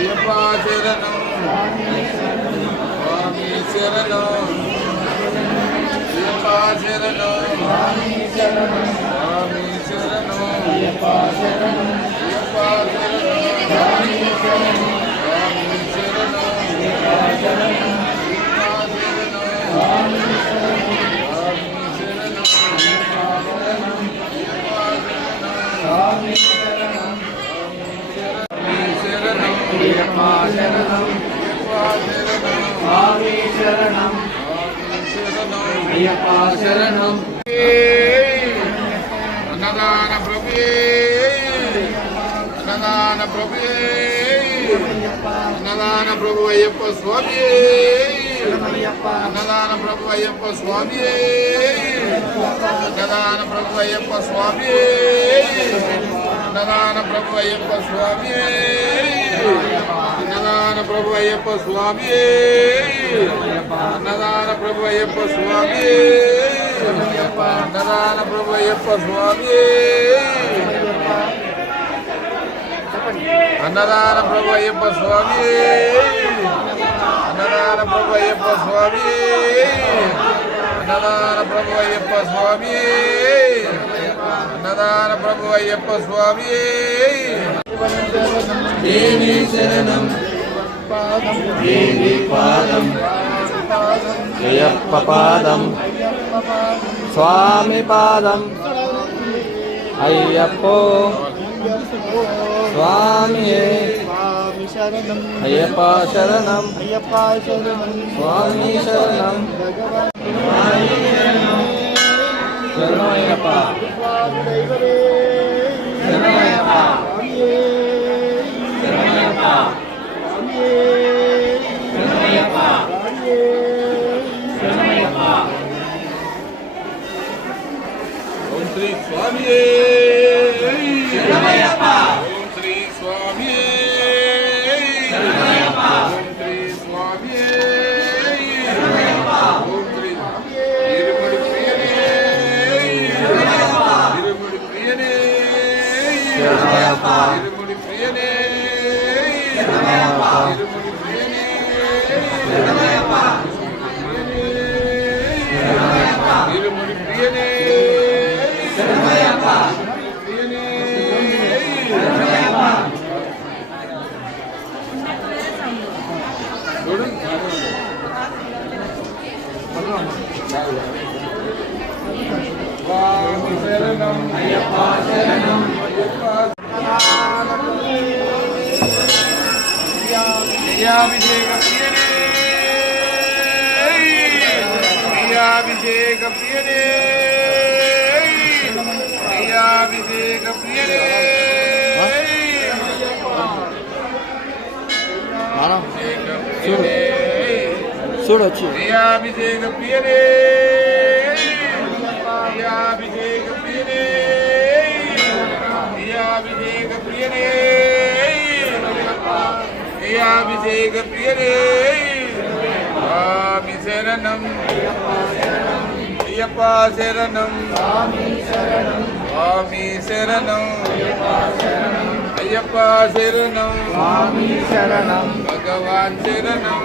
అయ్యప్ప శరణం స్వామి శరణం అయ్యప్ప శరణం స్వామి శరణం అయ్యప్ప శరణం అయ్యప్ప శరణం స్వామి శరణం అయ్యప్ప శరణం అన్నదాన ప్రభుయే అన్నదాన ప్రభుయే అన్నదాన ప్రభు అయ్యప్ప స్వామియే అన్నదాన ప్రభు అయ్యప్ప స్వామియే అన్నదాన ప్రభు అయ్యప్ప స్వామియే అన్నదాన ప్రభు అయ్యప్ప స్వామియే అన్నదాన ప్రభు అయ్యప్ప స్వామియే అన్నదాన ప్రభు అయ్యప్ప స్వామియే అన్నదాన ప్రభు అయ్యప్ప స్వామియే అన్నదాన ప్రభు అయ్యప్ప స్వామియే అన్నదాన ప్రభు అయ్యప్ప స్వామియే అన్నదాన ప్రభు అయ్యప్ప స్వామియే అన్నదాన ప్రభు అయ్యప్ప స్వామియే దేవి శరణం దేవి పాదం అయ్యప్ప పాదం స్వామి పాదం అయ్యప్పో స్వామియే అయ్యప్ప శరణం అయ్యప్ప శరణం స్వామి శరణం శరణమయ్యప్ప శరణమయ్యప్ప శరణమయ్యప్ప శరణమయ్యప్ప శరణమయ్యప్ప ఓం శ్రీ స్వామియే శరణమయ్యప్ప ఓం శ్రీ స్వామియే శరణమయ్యప్ప ఓం శ్రీ స్వామియే శరణమయ్యప్ప ఓం శ్రీ ఇరుముడి ప్రియనే శరణమయ్యప్ప ఇరుముడి ప్రియనే శరణమయ్యప్ప ఇరుముడి ప్రియనే శరణమయ్యప్ప ఇరుముడి ప్రియనే శరణమయ్యప్ప ఇరుముడి ప్రియనే శరణమయ్యప్ప ప్రియనే శరణమయ్యప్ప చూడు స్వామి శరణం అయ్యప్ప శరణం ప్రియాభిషేక ప్రియనే ప్రియాభిషేక ప్రియనే ప్రియాభిషేక ప్రియనే చూడొచ్చు ప్రియాభిషేక ప్రియనే ప్రియాభిషేక ప్రియనే ప్రియాభిషేక ప్రియనే ప్రియాభిషేక ప్రియనే స్వామి శరణం అయ్యప్ప శరణం స్వామి శరణం అయ్యప్ప శరణం స్వామి శరణం భగవాన్ శరణం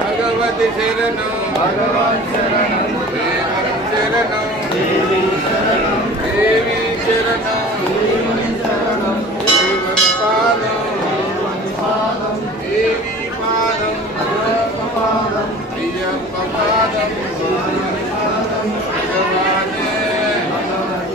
భగవతి శరణం భగవాన్ శరణం శరణం దేవి శరణం పాదం దేవి పాదం అయ్యప్ప పాదం భగవానే భగవతి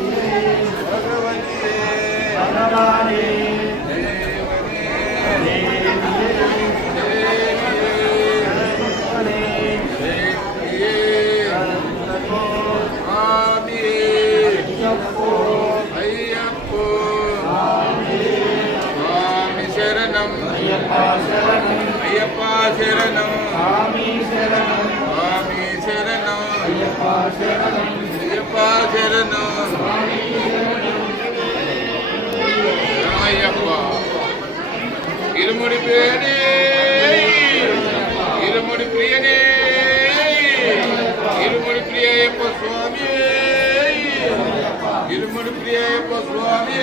అయ్యప్ప శరణం స్వామి శరణం స్వామి శరణం అయ్యప్ప శరణం అయ్యప్ప శరణం శరణమయ్యప్ప ఇరుముడి ప్రియనే ఇరుముడి ప్రియనే ఇరుముడి ప్రియప్ప స్వామి ఇరుముడి ప్రియప్ప స్వామి